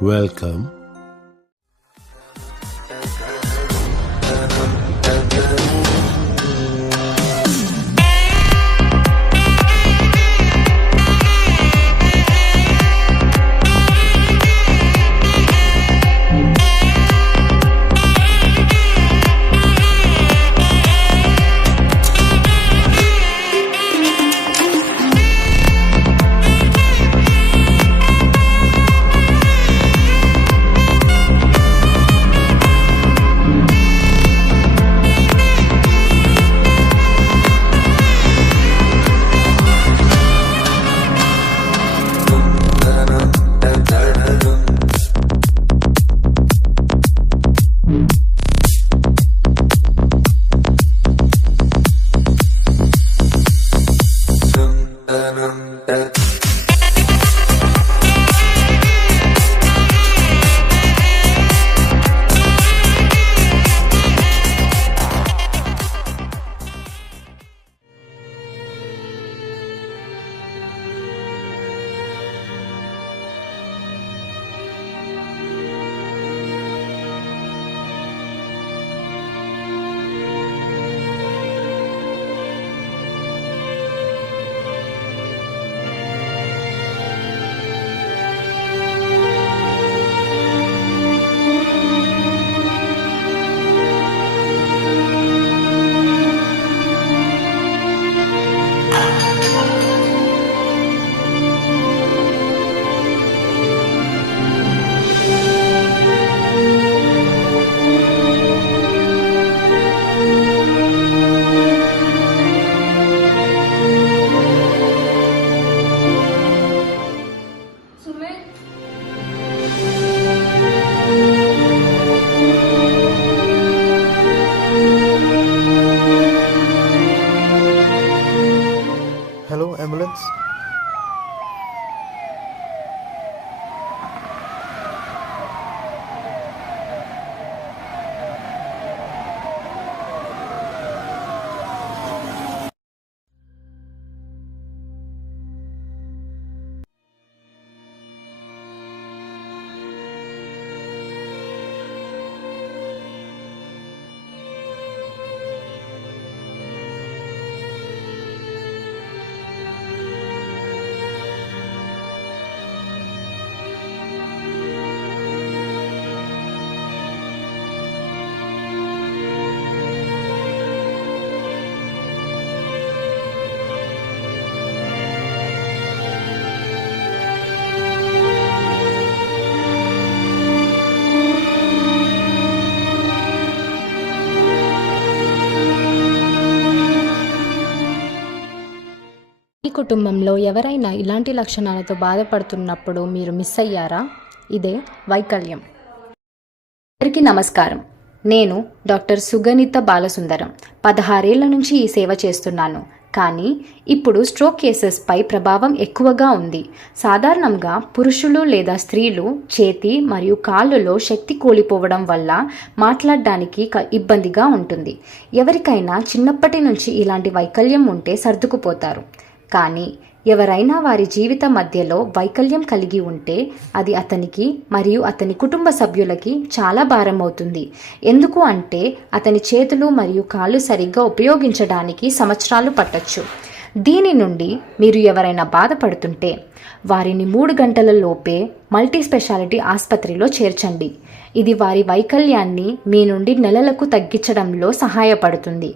Welcome. Hello, ambulance. మీ కుటుంబంలో ఎవరైనా ఇలాంటి లక్షణాలతో బాధపడుతున్నప్పుడు మీరు మిస్ అయ్యారా? ఇదే వైకల్యం. అందరికీ నమస్కారం. నేను డాక్టర్ సుగణిత బాలసుందరం. 16 ఏళ్ల నుంచి ఈ సేవ చేస్తున్నాను. కానీ ఇప్పుడు స్ట్రోక్ కేసెస్పై ప్రభావం ఎక్కువగా ఉంది. సాధారణంగా పురుషులు లేదా స్త్రీలు చేతి మరియు కాళ్ళలో శక్తి కోల్పోవడం వల్ల మాట్లాడడానికి ఇబ్బందిగా ఉంటుంది. ఎవరికైనా చిన్నప్పటి నుంచి ఇలాంటి వైకల్యం ఉంటే సర్దుకుపోతారు. కానీ ఎవరైనా వారి జీవిత మధ్యలో వైకల్యం కలిగి ఉంటే అది అతనికి మరియు అతని కుటుంబ సభ్యులకి చాలా భారం అవుతుంది. ఎందుకు అంటే అతని చేతులు మరియు కాళ్ళు సరిగ్గా ఉపయోగించడానికి సంవత్సరాలు పట్టొచ్చు. దీని నుండి మీరు ఎవరైనా బాధపడుతుంటే వారిని 3 గంటల లోపే మల్టీ స్పెషాలిటీ ఆసుపత్రిలో చేర్చండి. ఇది వారి వైకల్యాన్ని మీ నుండి నెలలకు తగ్గించడంలో సహాయపడుతుంది.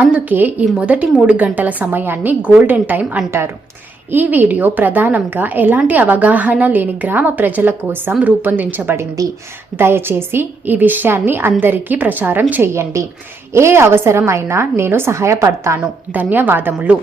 అందుకే ఈ మొదటి 3 గంటల సమయాన్ని గోల్డెన్ టైం అంటారు. ఈ వీడియో ప్రధానంగా ఎలాంటి అవగాహన లేని గ్రామ ప్రజల కోసం రూపొందించబడింది. దయచేసి ఈ విషయాన్ని అందరికీ ప్రచారం చేయండి. ఏ అవసరం అయినా నేను సహాయపడతాను. ధన్యవాదములు.